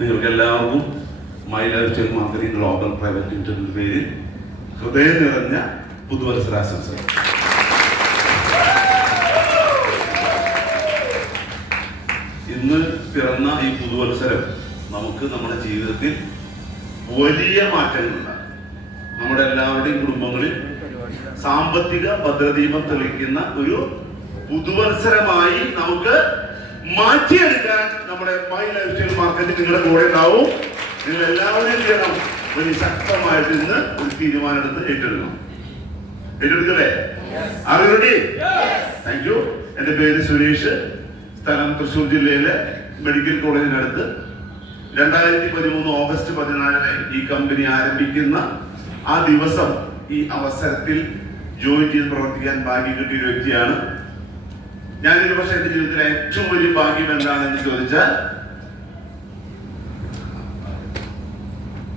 നിങ്ങൾക്ക് എല്ലാവർക്കും my Lifestyle marketing global private ലിമിറ്റഡിന്റെ പേരിൽ ഹൃദയം നിറഞ്ഞ പുതുവത്സരാശംസകൾ. ഇന്ന് പിറന്ന ഈ പുതുവത്സരം നമുക്ക് നമ്മുടെ ജീവിതത്തിൽ വലിയ മാറ്റങ്ങളുണ്ടാകും. നമ്മുടെ എല്ലാവരുടെയും കുടുംബങ്ങളിൽ സാമ്പത്തിക ഭദ്രദീപം തെളിയിക്കുന്ന ഒരു പുതുവത്സരമായി നമുക്ക് മാറ്റിയെടുക്കാൻ നമ്മുടെ മൈ ലൈഫ് സ്റ്റൈൽ മാർക്കറ്റ് നിങ്ങളുടെ കൂടെ ഉണ്ടാവും. നിങ്ങൾ എല്ലാവരും ചെയ്യണം, വലിയ ശക്തമായിട്ട് ഇന്ന് ഒരു തീരുമാനമെടുത്ത് ഏറ്റെടുക്കണം. ഏറ്റെടുക്കല്ലേ? ആളുകളുടെ താങ്ക് യു. എന്റെ പേര് സുരേഷ്, സ്ഥലം തൃശ്ശൂർ ജില്ലയിലെ മെഡിക്കൽ കോളേജിനടുത്ത്. 2013 ഓഗസ്റ്റ് 14 ഈ കമ്പനി ആരംഭിക്കുന്ന ആ ദിവസം ഈ അവസരത്തിൽ ജോയിൻ ചെയ്ത് പ്രവർത്തിക്കാൻ ഭാഗ്യം കിട്ടിയ ഒരു വ്യക്തിയാണ്. ഞാനൊരു പക്ഷേ എന്റെ ജീവിതത്തിലെ ഏറ്റവും വലിയ ഭാഗ്യം എന്താണെന്ന് ചോദിച്ചാൽ,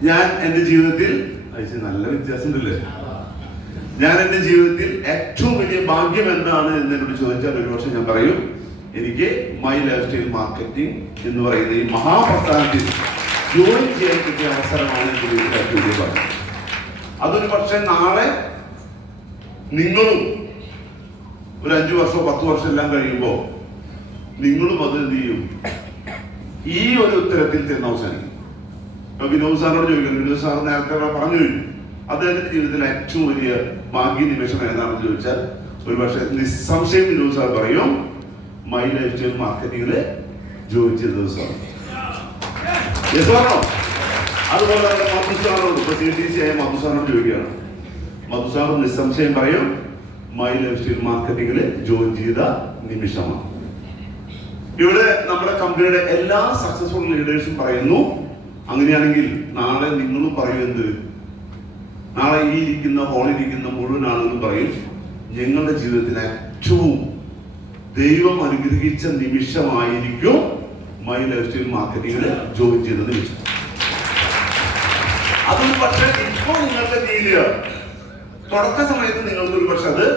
ഞാൻ എന്റെ ജീവിതത്തിൽ നല്ല വ്യത്യാസം ഉണ്ടല്ലേ, ഞാൻ എന്റെ ജീവിതത്തിൽ ഏറ്റവും വലിയ ഭാഗ്യം എന്താണ് എന്നോട് ചോദിച്ചാൽ ഒരു പക്ഷെ ഞാൻ പറയും, എനിക്ക് മൈ ലൈഫ് സ്റ്റൈൽ മാർക്കറ്റിംഗ് എന്ന് പറയുന്ന ഈ മഹാപ്രസ്ഥാനത്തിൽ ജോയിൻ ചെയ്യാൻ കിട്ടിയ അവസരമാണ് എന്റെ ജീവിതത്തിൽ ഏറ്റവും വലിയ ഭാഗ്യം. അതൊരു പക്ഷെ നാളെ നിങ്ങളും ഒരു 5 വർഷമോ 10 വർഷം എല്ലാം കഴിയുമ്പോൾ നിങ്ങളും അത് എന്ത് ചെയ്യും, ഈ ഒരു ഉത്തരത്തിൽ ചെന്ന് അവസാനിക്കും. ഇപ്പൊ വിനോദ് സാറിനോട് ചോദിക്കണം, വിനോദ് സാർ നേരത്തെ പറഞ്ഞു കഴിഞ്ഞു, അദ്ദേഹത്തിന്റെ ജീവിതത്തിലെ ഏറ്റവും വലിയ ഭാഗ്യ നിമിഷം ഏതാണെന്ന് ചോദിച്ചാൽ ഒരു പക്ഷെ നിസ്സംശയം വിനോദ് സാർ പറയും മൈ ലൈഫ് സ്റ്റൈൽ മാർക്കറ്റിംഗില് ജോയിൻ ചെയ്ത ദിവസമാണ്. അതുപോലെ തന്നെ മധുസാറിനോട് ഇപ്പൊ CTC ആയ മധുസാറിനോട് ചോദിക്കുകയാണ്, മധുസാറും നിസ്സംശയം പറയും മൈ ലൈഫ് സ്റ്റൈൽ മാർക്കറ്റിംഗില് ജോയിൻ ചെയ്ത നിമിഷമാണ്. ഇവിടെ നമ്മുടെ കമ്പനിയുടെ എല്ലാ സക്സസ്ഫുൾ ലീഡേഴ്സും പറയുന്നു, അങ്ങനെയാണെങ്കിൽ നാളെ നിങ്ങളും പറയും എന്ത്, നാളെ ഈ ഹോളിരിക്കുന്ന മുഴുവൻ ആളുകളും പറയും ഞങ്ങളുടെ ജീവിതത്തിലെ ഏറ്റവും ദൈവം അനുഗ്രഹിച്ച നിമിഷമായിരിക്കും മൈ ലൈഫ് സ്റ്റൈൽ മാർക്കറ്റിംഗിൽ ജോയിൻ ചെയ്ത നിമിഷം. അതൊരു പക്ഷേ ഇപ്പോൾ നിങ്ങൾക്ക് തീരുക, തുടക്ക സമയത്ത് നിങ്ങൾക്ക് ഒരു പക്ഷെ അത്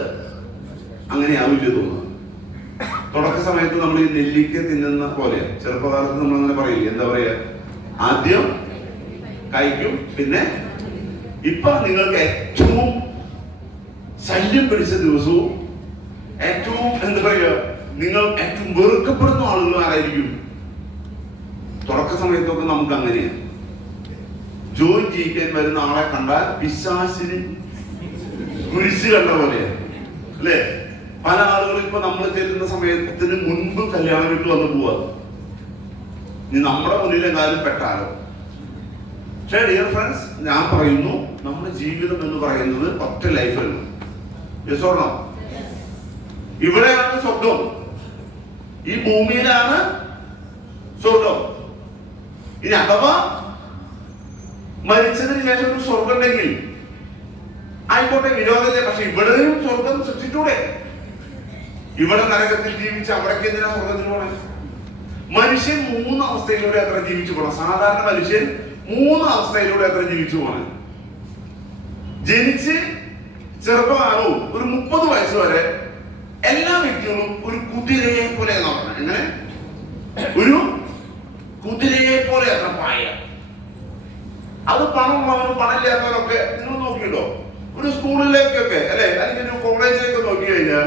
അങ്ങനെയാവില്ല തോന്നുന്നു. തുടക്ക സമയത്ത് നമ്മൾ ഈ നെല്ലിക്ക തിന്നുന്ന പോലെ ചെറുപ്പകാലത്ത് നമ്മൾ അങ്ങനെ പറയില്ല, എന്താ പറയാ, ആദ്യം കഴിക്കും, പിന്നെ ഇപ്പൊ നിങ്ങൾക്ക് ഏറ്റവും ശല്യം പിടിച്ച ദിവസവും ഏറ്റവും എന്താ പറയുക, നിങ്ങൾ ഏറ്റവും വെറുക്കപ്പെടുന്ന ആളുകൾ ആരായിരിക്കും? തുടക്ക സമയത്തൊക്കെ നമുക്ക് അങ്ങനെയാണ്. ജോയിൻ ചെയ്യിക്കാൻ വരുന്ന ആളെ കണ്ടാൽ പിശാചിന് കുരിശ് കണ്ട പോലെയാണ് അല്ലേ? പല ആളുകളും ഇപ്പൊ നമ്മൾ ചെല്ലുന്ന സമയത്തിന് മുൻപ് കല്യാണം വീട്ടിൽ വന്ന് പോവാ, ഇനി നമ്മുടെ മുന്നിലെ കാര്യം പെട്ടാലോ. പക്ഷേ ഡിയർ ഫ്രണ്ട്സ്, ഞാൻ പറയുന്നു നമ്മുടെ ജീവിതം എന്ന് പറയുന്നത് ഒറ്റ ലൈഫാണ്. യെസ്. ഇവിടെയാണ് സ്വർഗം, ഈ ഭൂമിയിലാണ് സ്വർഗം. ഇനി അഥവാ മരിച്ചതിന് ശേഷം ഒരു സ്വർഗം ഉണ്ടെങ്കിൽ ആയിക്കോട്ടെ, വിരോധമില്ല. പക്ഷെ ഇവിടെയും സ്വർഗം സൃഷ്ടിച്ചൂടെ? ഇവിടെ നരകത്തിൽ ജീവിച്ച് അവിടേക്ക് എന്തിനാ സ്വർഗത്തിൽ പോണേ? മനുഷ്യൻ 3 അവസ്ഥയിലൂടെ അത്ര ജീവിച്ചു പോകണം. സാധാരണ മനുഷ്യൻ 3 അവസ്ഥയിലൂടെ അത്ര ജീവിച്ചു പോകണം. ജനിച്ച് ചെറുപ്പകാലവും ഒരു 30 വയസ്സ് വരെ എല്ലാ വ്യക്തികളും ഒരു കുതിരയെ പോലെ നോക്കണം. എങ്ങനെ? ഒരു കുതിരയെ പോലെ അത്ര പായ. അത് പണമുള്ളവരും പണമില്ലാത്തവരൊക്കെ നിങ്ങൾ നോക്കിയിട്ടോ, ഒരു സ്കൂളിലേക്കൊക്കെ അല്ലെ, അല്ലെങ്കിൽ ഒരു കോളേജിലേക്ക് നോക്കി കഴിഞ്ഞാൽ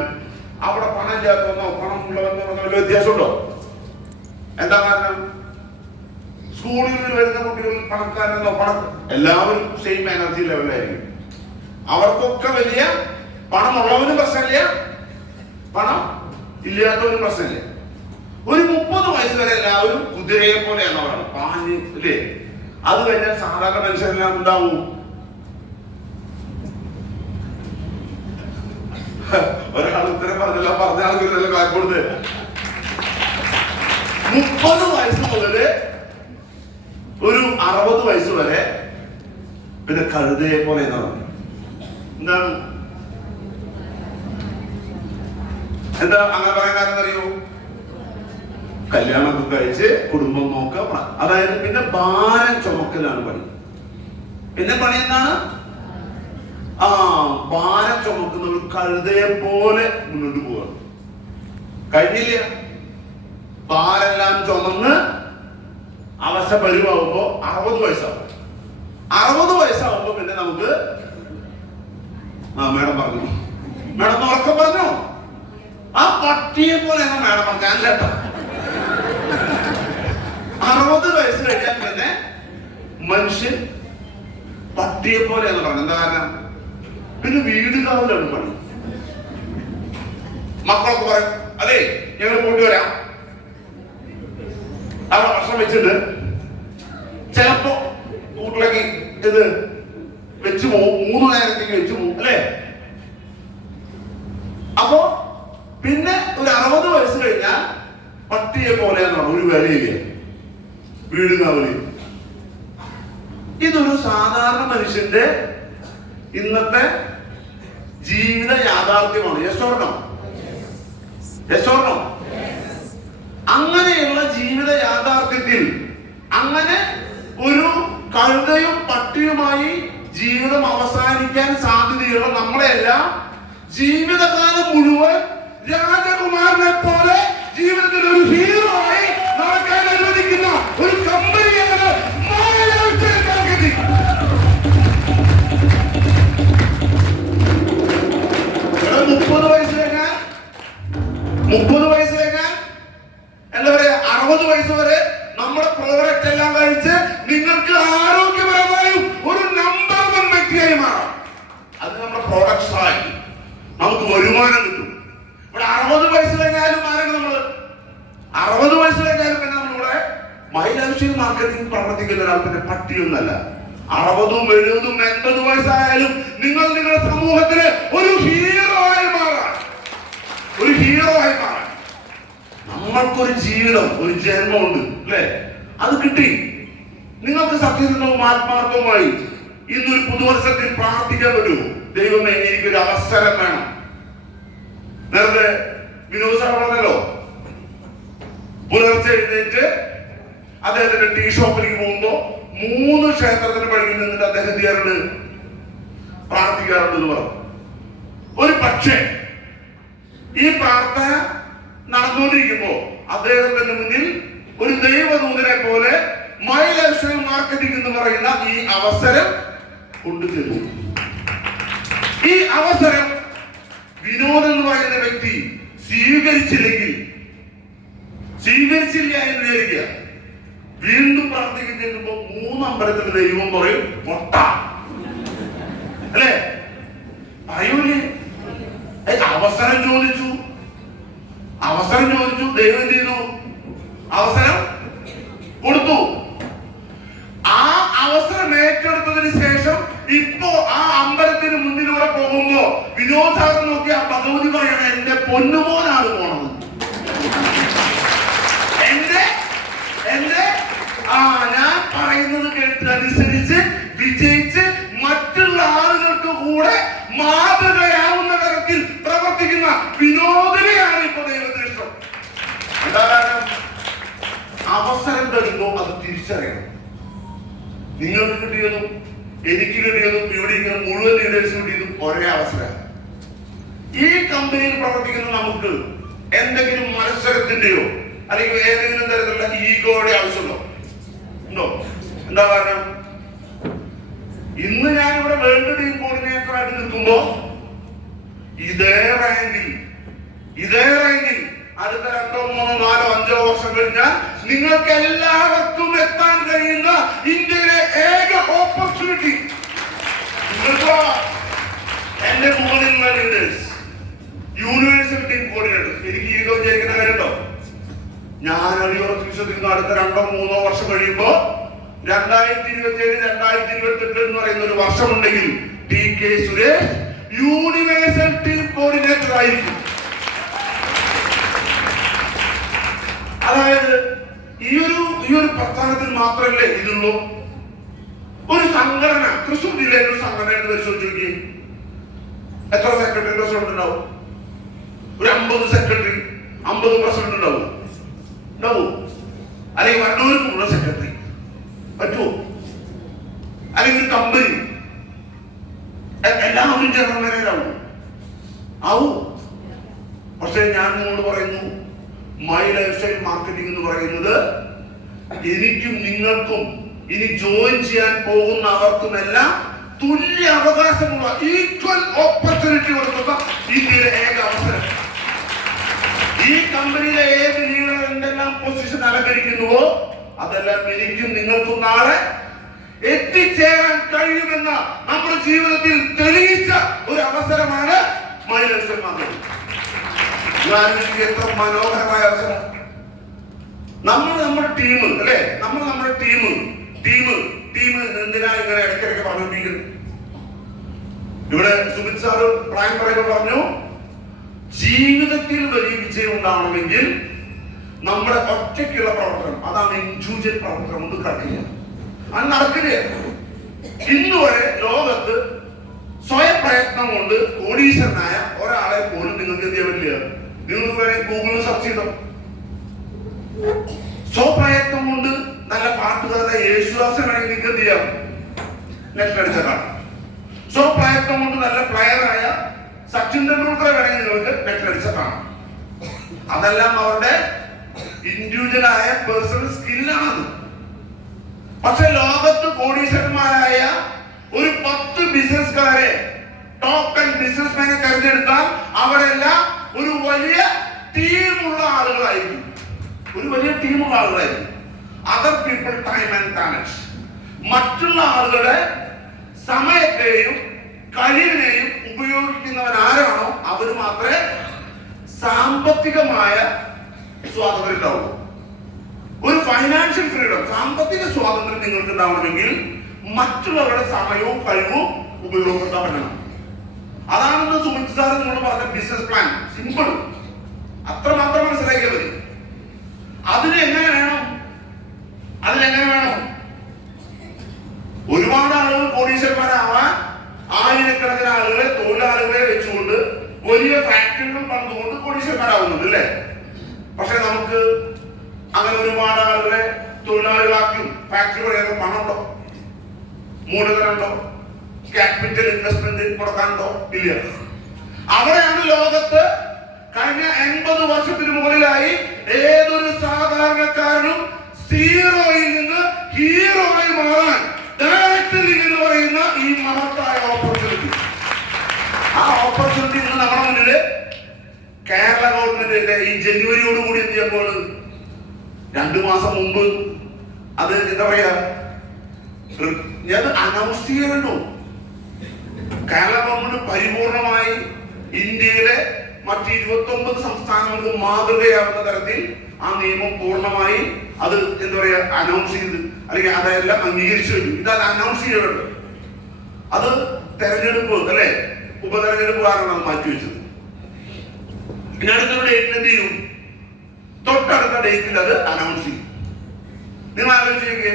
അവിടെ പണം ഇല്ലാത്തവന്നോ പണം ഉള്ളവന്നോ വല്ല വ്യത്യാസമുണ്ടോ? എന്താ കാരണം? സ്കൂളിൽ നിന്ന് വരുന്ന കുട്ടികൾ പണക്കാരെന്നോ എല്ലാവരും സെയിം എനർജി ലെവലായിരിക്കും. അവർക്കൊക്കെ വലിയ പണമുള്ളവനും പ്രശ്നമില്ല, പണം ഇല്ലാത്തവനും പ്രശ്നമില്ല. ഒരു 30 വയസ്സ് വരെ എല്ലാവരും കുതിരയെ പോലെയാണ് പറയുന്നത്, പാഞ്ഞ് അല്ലേ? അത് കഴിഞ്ഞാൽ സാധാരണ മനുഷ്യരെല്ലാം ഉണ്ടാവും. ഒരാൾ ഉത്തരം പറഞ്ഞല്ലോ, പറഞ്ഞ ആൾക്കെല്ലാം കായ്പൊടുത്ത് 30 വയസ്സ് മുതല് ഒരു 60 വയസ്സ് വരെ പിന്നെ കഴുതയെ പോലെ എന്നാണ്. എന്താണ് എന്താ അങ്ങനെ പറയാൻ കാരണം അറിയോ? കല്യാണമൊക്കെ കഴിച്ച് കുടുംബം നോക്കുക, അതായത് പിന്നെ ഭാരം ചുമക്കലാണ് പണി. പിന്നെ പണി എന്താണ്? ഭാരം ചുമക്കുന്നവർ കഴുതയെ പോലെ മുന്നോട്ട് പോവാണ്. കഴിഞ്ഞില്ല, ഭാരെല്ലാം ചുമന്ന് അവസ്ഥ പരിവാകുമ്പോ 60 വയസ്സാവും. 60 വയസ്സാവുമ്പോ പിന്നെ നമുക്ക് മേഡം പറഞ്ഞു, മേഡം ഉറക്കം പറഞ്ഞു, ആ പട്ടിയെ പോലെ മേഡം പറഞ്ഞാൽ 60 വയസ്സ് കഴിഞ്ഞാൽ പിന്നെ മനുഷ്യൻ പട്ടിയെ പോലെ എന്ന് പറഞ്ഞു. എന്താ കാരണം? പിന്നെ വീട് കാവലാണ് പണി. മക്കളൊക്കെ പറയും, അതെ ഞങ്ങൾ കൊണ്ടുവരാം, അവിടെ ഭക്ഷണം വെച്ചിട്ട് ചിലപ്പോ വീട്ടിലേക്ക് ഇത് വെച്ചു പോകും, 3 നേരത്തേക്ക് വെച്ചു പോകും അല്ലേ. അപ്പോ പിന്നെ ഒരു 60 വയസ്സ് കഴിഞ്ഞാൽ പട്ടിയെ പോലെ ഒരു വിലയില്ല, വീട് കാവലി. ഇതൊരു സാധാരണ മനുഷ്യന്റെ ഇന്നത്തെ ജീവിത യാഥാർത്ഥ്യമാണ്. യശോർണം യശോർണം അങ്ങനെയുള്ള ജീവിത യാഥാർത്ഥ്യത്തിൽ അങ്ങനെ ഒരു കഴുതയും പട്ടിയുമായി ജീവിതം അവസാനിക്കാൻ സാധ്യതയുള്ള നമ്മളെല്ലാം ജീവിതകാലം മുഴുവൻ രാജകുമാരനെ പോലെ ജീവിതത്തിൽ ഒരു ഹീറോ ആയി നടക്കാൻ അനുവദിക്കുന്ന ഒരു കമ്പനിയാണ് മാർക്കറ്റിംഗ്. 30 വയസ്സ് കഴിഞ്ഞാൽ എന്താ പറയാ, 60 വയസ്സ് വരെ നമ്മുടെ പ്രോഡക്റ്റ് എല്ലാം കഴിച്ച് നിങ്ങൾക്ക് ആരോഗ്യപരമായും ഒരു നമ്പർ 1 വ്യക്തിയായി മാറാം. അത് നമ്മുടെ പ്രോഡക്ട്സ് ആയി നമുക്ക് വരുമാനം കിട്ടും. ഇവിടെ 60 വയസ്സ് കഴിഞ്ഞാലും ആരാണ് നമ്മള്? 60 വയസ്സ് കഴിഞ്ഞാലും പിന്നെ നമ്മളിവിടെ മൈലാവശ്യം മാർക്കറ്റിംഗ് പ്രവർത്തിക്കുന്ന ഒരാൾ പിന്നെ പട്ടിയൊന്നല്ല. 60, 70, 80 വയസ്സായാലും നിങ്ങൾ നിങ്ങളുടെ സമൂഹത്തിന് ഒരു ഹീറോ ആയി മാറാം. ഒരു ഹീറോ ആയി മാറാം. നമ്മൾക്കൊരു ജീവിതം, ഒരു ജന്മമുണ്ട് അല്ലെ, അത് കിട്ടി. നിങ്ങൾക്ക് സത്യസന്ധവും ആത്മാർത്ഥവുമായി ഇന്നൊരു പുതുവർഷത്തിൽ പ്രാർത്ഥിക്കാൻ പറ്റുമോ? ദൈവമേ എനിക്കൊരു അവസരം വേണം. നേരത്തെ വിനോദ സാർ പറഞ്ഞല്ലോ, പുലർച്ചെ എഴുന്നേറ്റ് അദ്ദേഹത്തിന്റെ ടീ ഷോപ്പിലേക്ക് പോകുമ്പോ 3 ക്ഷേത്രത്തിന് പഴകി നിന്നിട്ട് അദ്ദേഹം ചെയ്യാറുണ്ട്, പ്രാർത്ഥിക്കാറുണ്ട് എന്ന് പറഞ്ഞു. ഒരു പക്ഷേ ഈ പ്രാർത്ഥന നടന്നുകൊണ്ടിരിക്കുമ്പോ അദ്ദേഹത്തിന്റെ മുന്നിൽ ഒരു ദൈവദൂതനെ പോലെ മൈ ലൈഫ് സ്റ്റൈൽ മാർക്കറ്റിംഗ് എന്ന് പറയുന്ന ഈ അവസരം കൊണ്ടുചെന്നു. ഈ അവസരം വിനോദ് എന്ന് പറയുന്ന വ്യക്തി സ്വീകരിച്ചില്ല എന്ന് വിചാരിക്കുക. വീണ്ടും പ്രാർത്ഥിക്കാൻ ചെല്ലുമ്പോ 3 അമ്പലത്തിൽ ദൈവം പറയും പൊട്ട അല്ലേ, പറയൂലേ? അവസരം ചോദിച്ചു, ദൈവം എന്ത് ചെയ്തു? അവസരം കൊടുത്തു. ആ അവസരം ഏറ്റെടുത്തതിന് ശേഷം ഇപ്പോ ആ അമ്പലത്തിന് മുന്നിലൂടെ പോകുമ്പോ വിനോദ് സാർ നോക്കി ആ ഭഗവതി പറയണ എന്റെ പൊന്നുമോനാണ് പോണത്, എന്റെ ഞാൻ പറയുന്നത് കേട്ട് അനുസരിച്ച് വിജയിച്ച് മറ്റുള്ള ആളുകൾക്ക് കൂടെ മാതൃകയാവുന്ന തരത്തിൽ പ്രവർത്തിക്കുന്ന വിനോദിനെയാണ് ഇപ്പൊ ദൈവത്തിന് ഇഷ്ടം. അവസരം തരുമ്പോ അത് തിരിച്ചറിയണം. നിങ്ങൾക്ക് കിട്ടിയതും എനിക്ക് കിട്ടിയതും ഇവിടെ ഇരിക്കുന്ന മുഴുവൻ ലീഡേഴ്സ് കിട്ടിയതും ഒരേ അവസരം. ഈ കമ്പനിയിൽ പ്രവർത്തിക്കുന്ന നമുക്ക് എന്തെങ്കിലും മത്സരത്തിന്റെയോ അല്ലെങ്കിൽ ഏതെങ്കിലും തരത്തിലുള്ള ഈഗോയുടെ ആവശ്യമുണ്ടോ? ഉണ്ടോ? എന്താ കാരണം? ഇന്ന് ഞാനിവിടെ വേൾഡ് ടീം കോർഡിനേറ്റർ ആയിട്ട് നിൽക്കുമ്പോ ഇതേ റാങ്കിൽ അടുത്ത 2, 3, 4, 5 വർഷം കഴിഞ്ഞാൽ നിങ്ങൾക്ക് എല്ലാവർക്കും എത്താൻ കഴിയുന്ന ഇന്ത്യയിലെ ഏക ഓപ്പർച്യൂണിറ്റി നിങ്ങൾക്ക് എന്റെ മുകളിലുള്ള ലീഡേഴ്സ്, യൂണിവേഴ്സൽ ടീം കോർഡിനേറ്റർ. എനിക്ക് ഈഗോ വിചാരിക്കുന്ന കാര്യമുണ്ടോ? ഞാൻ അടിയുറച്ച് വിശ്വസിക്കുന്ന അടുത്ത 2, 3 വർഷം കഴിയുമ്പോ 2027, 2028 എന്ന് പറയുന്ന ഒരു വർഷമുണ്ടെങ്കിൽ TK Suresh universal team coordinator ആയിരിക്കും. അതായത് ഈ ഒരു പ്രസ്ഥാനത്തിൽ മാത്രമല്ലേ ഇതുള്ളൂ. ഒരു സംഘടന, തൃശ്ശൂർ ജില്ലയിൽ ഒരു സംഘടന എന്ന് പരിശോധിച്ച് എത്ര സെക്രട്ടറി പ്രസിഡന്റ് ഉണ്ടാവും? ഒരു 50 സെക്രട്ടറി, 50 പ്രസിഡന്റ് ഉണ്ടാവും. അല്ലെങ്കിൽ വണ്ടൂരിൽ മുഴുവൻ സെക്രട്ടറി പറ്റുമോ? അല്ലെങ്കിൽ ഒരു കമ്പനി എല്ലാവരും ജനറൽ മാനേജർ ആവും. പക്ഷെ ഞാൻ നിങ്ങളോട് പറയുന്നു, മൈ ലൈഫ് സ്റ്റൈൽ മാർക്കറ്റിംഗ് എന്ന് പറയുന്നത് എനിക്കും നിങ്ങൾക്കും ഇനി ജോയിൻ ചെയ്യാൻ പോകുന്നവർക്കുമെല്ലാം തുല്യ അവകാശമുള്ള ഈക്വൽ ഓപ്പർച്യൂണിറ്റി കൊടുക്കുന്ന ഇന്ത്യയിലെ ഏക അവസരം. ഈ കമ്പനിയിലെ ഏത് ലീഡർ എന്തെല്ലാം പൊസിഷൻ അലങ്കരിക്കുന്നുവോ അതെല്ലാം എനിക്കും നിങ്ങൾക്കും നാളെ എത്തിച്ചേരാൻ കഴിയുമെന്ന നമ്മുടെ ജീവിതത്തിൽ തെളിയിച്ച ഒരു അവസരമാണ് മൈലേഴ്സ് മാർക്കറ്റ്. എത്ര മനോഹരമായ അവസരം. നമ്മുടെ ടീം അല്ലെ, നമ്മുടെ ടീം എന്തിനാ ഇങ്ങനെ ഇടയ്ക്കിടയ്ക്ക് പറഞ്ഞുകൊണ്ടിരിക്കുന്നത്? ഇവിടെ സുമിത് സാറ് പ്ലാൻ പറയുമ്പോൾ പറഞ്ഞു, ജീവിതത്തിൽ വലിയ വിജയം ഉണ്ടാവണമെങ്കിൽ നമ്മുടെ ഒറ്റയ്ക്കുള്ള പ്രവർത്തനം, അതാണ് ഇൻഡിവിജ്വൽ പ്രവർത്തനം, ഒന്നും നടക്കില്ല. അത് നടക്കില്ല. ഇന്ന് വരെ ലോകത്ത് സ്വയം പ്രയത്നം കൊണ്ട് കോടീശ്വരനായ ഒരാളെ പോലും നിങ്ങൾക്ക് എന്ത് ചെയ്യാൻ പറ്റില്ല. നിങ്ങൾക്ക് വേറെ ഗൂഗിളിൽ സെർച്ച് ചെയ്തോ. സ്വപ്രയത്നം കൊണ്ട് നല്ല പാട്ടുകാരുടെ യേശുദാസൻ വേണമെങ്കിൽ നിങ്ങൾക്ക് എന്ത് ചെയ്യാം, നെറ്റ് അടിച്ചതാണ്. സ്വപ്രയത്നം കൊണ്ട് നല്ല പ്ലെയറായ സച്ചിൻ ടെണ്ടുൽക്കറെ വേണമെങ്കിൽ നിങ്ങൾക്ക് നെറ്റ് അടിച്ചതാണ്. അതെല്ലാം അവരുടെ ഇൻഡിവിജ്വലായ പേഴ്സണൽ സ്കില്ലാണ്. പക്ഷെ ലോകത്ത് കോടീശ്വരന്മാരായ ഒരു 10 ബിസിനസ്സുകാരെ, ടോപ്പ് 10 ബിസിനസ്മാനെ തെരഞ്ഞെടുത്താൽ അവരെല്ലാം ഒരു വലിയ ടീമുള്ള ആളുകളായിരിക്കും. Other people time and talent. മറ്റുള്ള ആളുകളുടെ സമയത്തെയും കഴിവിനെയും ഉപയോഗിക്കുന്നവൻ ആരാണോ അവർ മാത്രമേ സാമ്പത്തികമായ സ്വാതന്ത്ര്യം ഉണ്ടാവുള്ളൂ. ഒരു ഫൈനാൻഷ്യൽ ഫ്രീഡം, സാമ്പത്തിക സ്വാതന്ത്ര്യം നിങ്ങൾക്ക് ഉണ്ടാവണമെങ്കിൽ മറ്റുള്ളവരുടെ സമയവും കഴിവും ഉപയോഗപ്പെടുത്താൻ പറ്റണം. അതാണെന്ന് സുമിത് സാർ നിങ്ങളോട് പറഞ്ഞ ബിസിനസ് പ്ലാൻ. സിമ്പിൾ, അത്രമാത്രം മനസ്സിലാക്കിയാൽ മതി. അതിനെങ്ങനെ വേണം? ഒരുപാട് ആളുകൾ കോടീശ്വരന്മാരാവാൻ ആയിരക്കണക്കിന് ആളുകളെ, തൊഴിലാളികളെ വെച്ചുകൊണ്ട് വലിയ ഫാക്ടറികൾ പണിതുകൊണ്ട് കോടീശ്വരന്മാരാവുന്നുണ്ട് അല്ലേ? പക്ഷെ നമുക്ക് അങ്ങനെ ഒരുപാട് ആളുകളെ തൊഴിലാളികളാക്കും ഫാക്ടറി പണിയാൻ പണമുണ്ടോ? മൂലധനമുണ്ടോ? Capital investment കൊടുക്കാനുണ്ടോ? ഇല്ല. അവിടെയാണ് ലോകത്ത് കഴിഞ്ഞ 80 വർഷത്തിന് മുകളിലായി ഏതൊരു സാധാരണക്കാരനും സീറോയിൽ നിന്ന് ഹീറോയി മാറാൻ ഡയറക്റ്റ് ലിങ്ക് എന്ന് പറയുന്ന ഈ മഹത്തായ ഓപ്പർച്യൂണിറ്റി. ആ ഓപ്പർച്യൂണിറ്റി ഇന്ന് നമ്മുടെ മുന്നില് കേരള ഗവൺമെന്റിന്റെ ഈ ജനുവരിയോട് കൂടി എന്ത് ചെയ്യുമ്പോൾ 2 മാസം മുമ്പ് അത് എന്താ പറയാ, ഞാൻ അനൗൺസ് ചെയ്യണ്ടു. കേരള ഗവൺമെന്റ് പരിപൂർണമായി ഇന്ത്യയിലെ മറ്റ് 29 സംസ്ഥാനങ്ങൾക്ക് മാതൃകയാവുന്ന തരത്തിൽ ആ നിയമം പൂർണ്ണമായി അത് എന്താ പറയാ അനൗൺസ് ചെയ്ത്, അല്ലെങ്കിൽ അതെല്ലാം അംഗീകരിച്ചു കഴിഞ്ഞു. ഇതാണ് അനൗൺസ് ചെയ്യപ്പെട്ടത്. അത് തെരഞ്ഞെടുപ്പ് അല്ലെ, ഉപതെരഞ്ഞെടുപ്പ് കാരണം അത് മാറ്റിവെച്ചത്. പിന്നെ അടുത്തൊരു ഡേറ്റിൽ എന്ത് ചെയ്യും? തൊട്ടടുത്ത ഡേറ്റിൽ അത് അനൗൺസ് ചെയ്യും. നിങ്ങൾ ആലോചിച്ചേ,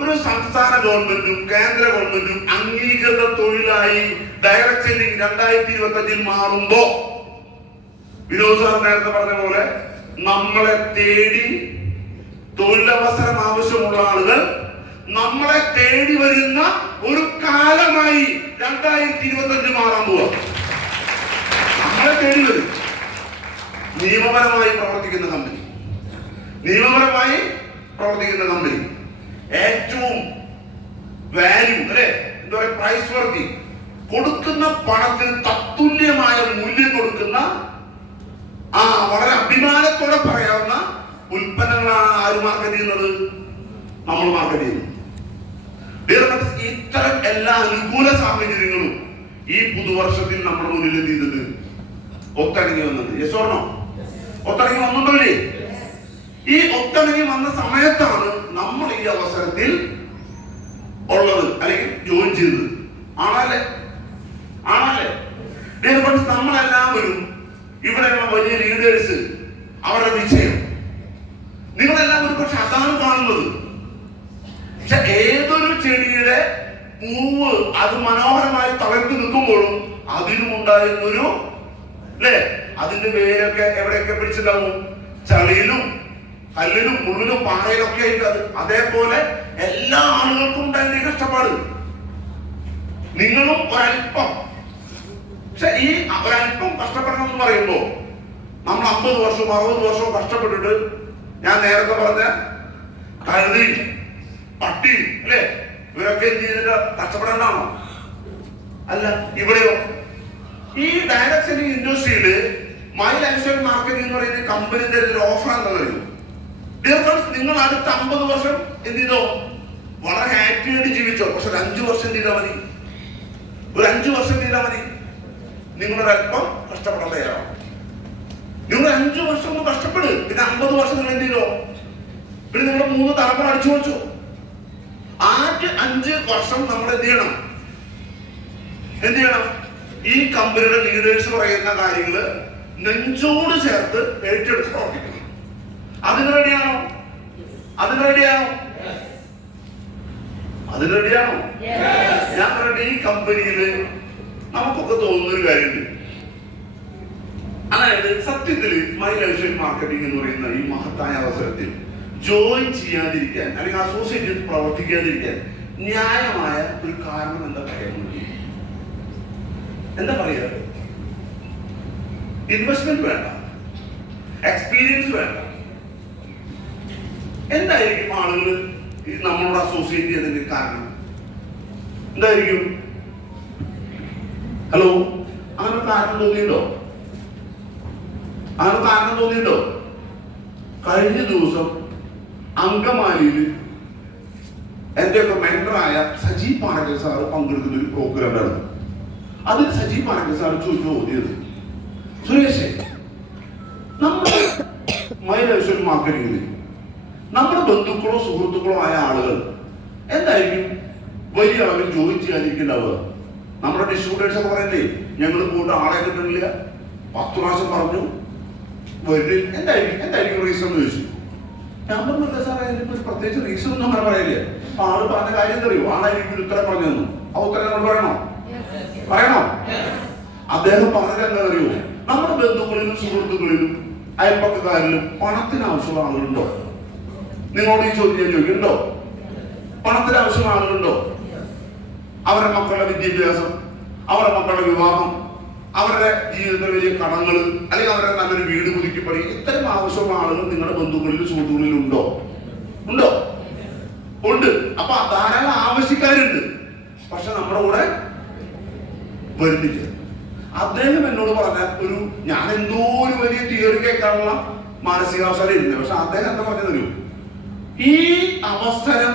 ഒരു സംസ്ഥാന ഗവൺമെന്റും കേന്ദ്ര ഗവൺമെന്റും അംഗീകൃത തൊഴിലായി ഡയറക്ട് സെല്ലിംഗ് 2025 മാറുമ്പോ, വിനോദ് സാർ നേരത്തെ പറഞ്ഞ പോലെ നമ്മളെ തേടി തൊഴിലവസരം ആവശ്യമുള്ള ആളുകൾ നമ്മളെ തേടി വരുന്ന ഒരു കാലമായി 2025 മാറാൻ പോവാ. നമ്മളെ തേടി വരും. നിയമപരമായി പ്രവർത്തിക്കുന്ന കമ്പനി, ഏറ്റവും വാല്യൂ അല്ലെ, എന്താ പറയുക, പ്രൈസ് വർത്തി, കൊടുക്കുന്ന പണത്തിന് തത്തുല്യമായ മൂല്യം കൊടുക്കുന്ന വളരെ അഭിമാനത്തോടെ പറയാവുന്ന ഉൽപ്പന്നങ്ങളാണ് ആര് മാർക്കറ്റ് ചെയ്യുന്നത്? നമ്മൾ മാർക്കറ്റ് ചെയ്യുന്നു. ഇത്തരം എല്ലാ അനുകൂല സാഹചര്യങ്ങളും ഈ പുതുവർഷത്തിൽ നമ്മുടെ മുന്നിൽ എന്ത് ചെയ്തത്? ഒത്തിണങ്ങി വന്നത്. Yes or no? ഒത്തിണങ്ങി വന്നിട്ടില്ലേ? ഈ ഒത്തിണങ്ങി വന്ന സമയത്താണ് നമ്മൾ ഈ അവസരത്തിൽ ഉള്ളത്, അല്ലെങ്കിൽ ജോയിൻ ചെയ്തത്. ആണല്ലേ? നമ്മളെല്ലാവരും ഇവിടെയുള്ള വലിയ ലീഡേഴ്സ്, അവരുടെ വിജയം നിങ്ങളെല്ലാം ഒരു പക്ഷെ അതാണ് കാണുന്നത്. പക്ഷെ ഏതൊരു ചെടിയുടെ പൂവ് അത് മനോഹരമായി തളർന്നു നിൽക്കുമ്പോഴും അതിനുമുണ്ടായിരുന്നൊരു അല്ലേ, അതിന്റെ വേരൊക്കെ എവിടെയൊക്കെ പിടിച്ചിട്ടുണ്ടാവും? ചളിയിലും കല്ലിലും മുള്ളിലും പാറയിലൊക്കെ ആയിട്ട്. അതേപോലെ എല്ലാ ആളുകൾക്കും ഉണ്ടായിരുന്ന കഷ്ടപ്പാട്. നിങ്ങളും ഒരല്പം, പക്ഷെ ഈ ഒരല്പം കഷ്ടപ്പെടണം എന്ന് പറയുമ്പോ നമ്മൾ 50 വർഷവും 60 വർഷവും കഷ്ടപ്പെട്ടിട്ട്, ഞാൻ നേരത്തെ പറഞ്ഞ കഴുതി, പട്ടി, അല്ലെ? ഇവരൊക്കെ എന്ത് ചെയ്തിട്ട് കഷ്ടപ്പെടേണ്ടാണോ? അല്ല. ഇവിടെയോ ഈ ഡയറക്ട് സെല്ലിംഗ് ഇൻഡസ്ട്രിയില് മൈ ലൈഫ് സ്റ്റൈൽ മാർക്കറ്റിംഗ് എന്ന് പറയുന്ന കമ്പനി തരുന്ന ഒരു ഓഫർ എന്താ പറയുന്നത്? ഡിയർ ഫ്രണ്ട്സ്, നിങ്ങൾ അടുത്ത 50 വർഷം എന്ത് ചെയ്തോ? വളരെ ഹാപ്പി ആയിട്ട് ജീവിച്ചോ. പക്ഷെ ഒരു 5 വർഷം എന്ത് ചെയ്താൽ മതി? ഒരു 5 വർഷം ചെയ്താൽ മതി. നിങ്ങളൊരല്പം കഷ്ടപ്പെടാൻ തയ്യാറാവും. നിങ്ങൾ 5 വർഷം ഒന്ന് കഷ്ടപ്പെട്. പിന്നെ 50 വർഷം നിങ്ങൾ എന്ത് ചെയ്തോ? പിന്നെ നിങ്ങളുടെ 3 തലമുറ അടിച്ചു വെച്ചു. ആദ്യ 5 വർഷം നമ്മൾ എന്ത് ചെയ്യണം? ഈ കമ്പനിയുടെ ലീഡേഴ്സ് പറയുന്ന കാര്യങ്ങള് നെഞ്ചോട് ചേർത്ത് ഏറ്റെടുത്ത് പ്രവർത്തിക്കണം. അതിന് റെഡിയാണോ? ഞാൻ പറയട്ടെ, ഈ കമ്പനിയില് നമുക്കൊക്കെ തോന്നുന്നൊരു കാര്യമുണ്ട്. അതായത് സത്യത്തിൽ മൈ ലൈഫ് സ്റ്റൈൽ മാർക്കറ്റിംഗ് എന്ന് പറയുന്ന ഈ മഹത്തായ അവസരത്തിൽ ജോയിൻ ചെയ്യാതിരിക്കാൻ അല്ലെങ്കിൽ അസോസിയേറ്റ് പ്രവർത്തിക്കാതിരിക്കാൻ ന്യായമായ ഒരു കാരണം എന്താ പറയാ? ഇൻവെസ്റ്റ്മെന്റ് വേണ്ട, എക്സ്പീരിയൻസ് വേണ്ട. എന്തായിരിക്കും ആളുകൾ നമ്മളോട് അസോസിയേറ്റ് ചെയ്തതിന്റെ കാരണം? എന്തായിരിക്കും? ഹലോ, അങ്ങനെ കാരണം തോന്നിയിട്ടുണ്ടോ? കഴിഞ്ഞ ദിവസം അങ്കമാലിയിൽ എന്റെയൊക്കെ മെന്ററായ സജി പാണക്കൽ സാറ് പങ്കെടുക്കുന്ന ഒരു പ്രോഗ്രാം നടന്നു. അതിൽ സജി പാണക്കൽ സാർ ചോദ്യം, സുരേഷേ, നമ്മുടെ മൈ ലൈഫ് സ്റ്റൈൽ മാർക്കറ്റിംഗിൽ നമ്മുടെ ബന്ധുക്കളോ സുഹൃത്തുക്കളോ ആയ ആളുകൾ എന്തായിരിക്കും വലിയ അളവിൽ ജോയിൻ ചെയ്യാതിരിക്കുന്നുണ്ടാവുക? നമ്മുടെ ഡിസ്ട്രിബ്യൂട്ടേഴ്സ് ഒക്കെ പറയണ്ടേ, ഞങ്ങൾ പോയിട്ട് ആളെ കിട്ടുന്നില്ല, 10 പ്രാവശ്യം പറഞ്ഞു വരും. എന്തായിരിക്കും റീസൺ എന്ന് ചോദിച്ചു. ഞാൻ പറഞ്ഞില്ല സാറേ, അതിനിപ്പോ പ്രത്യേകിച്ച് റീസൺ ഒന്നും അങ്ങനെ പറയില്ലേ. ആള് പറഞ്ഞ കാര്യം എന്തറിയോ? ആളായിരിക്കും ഉത്തരം പറഞ്ഞു തന്നു. ആ ഉത്തരം നമ്മൾ പറയണോ? അദ്ദേഹം പറഞ്ഞത് എന്താ അറിയോ? നമ്മുടെ ബന്ധുക്കളിലും സുഹൃത്തുക്കളിലും അയൽപ്പക്കക്കാരിലും പണത്തിന് ആവശ്യമുള്ള ആളുകളുണ്ടോ? നിങ്ങളോട് ഈ ചോദ്യം ഞാൻ ചോദിക്കുന്നുണ്ടോ? പണത്തിന് ആവശ്യമുള്ള ആളുകളുണ്ടോ? അവരുടെ മക്കളുടെ വിദ്യാഭ്യാസം, അവരുടെ മക്കളുടെ വിവാഹം, അവരുടെ ജീവിതത്തിൽ വലിയ കടങ്ങൾ, അല്ലെങ്കിൽ അവരുടെ നല്ലൊരു വീട് പുതുക്കിപ്പണി, ഇത്തരം ആവശ്യമുള്ള ആളുകൾ നിങ്ങളുടെ ബന്ധുക്കളിലും സുഹൃത്തുക്കളിലും ഉണ്ടോ? ഉണ്ട്. അപ്പൊ ധാരാളം ആവശ്യക്കാരുണ്ട്. പക്ഷെ നമ്മുടെ കൂടെ വരുന്നില്ല. അദ്ദേഹം എന്നോട് പറഞ്ഞ ഞാൻ എന്തോ ഒരു വലിയ തിയറി കേൾക്കാനുള്ള മാനസികാവസ്ഥയിൽ ഇരുന്നത്. പക്ഷെ അദ്ദേഹം എന്താ പറഞ്ഞത്? ഈ അവസരം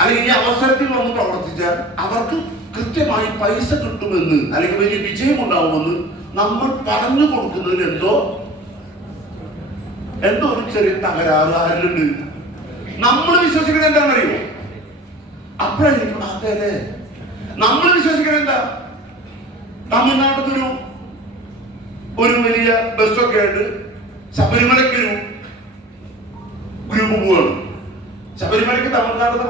അല്ലെങ്കിൽ ഈ അവസരത്തിൽ വന്ന് പ്രവർത്തിച്ചാൽ അവർക്ക് കൃത്യമായി പൈസ കിട്ടുമെന്ന് അല്ലെങ്കിൽ വലിയ വിജയം ഉണ്ടാവുമെന്ന് നമ്മൾ പറഞ്ഞു കൊടുക്കുന്നതിൽ എന്തോ ഒരു ചെറിയ തകരാറ് ആരിലുണ്ട്. നമ്മൾ വിശ്വസിക്കുന്നത് എന്താണെന്നറിയോ? അപ്പോഴായിരിക്കും അതെ നമ്മൾ വിശ്വസിക്കുന്നത് എന്താ? തമിഴ്നാട്ടിൽ ഒരു വലിയ ബസ്സൊക്കെ ആയിട്ട് ശബരിമലയ്ക്കൊരു ഗ്രൂപ്പ് പോവാണ്. ശബരിമലയ്ക്ക് തമിഴ്നാട്ടിൽ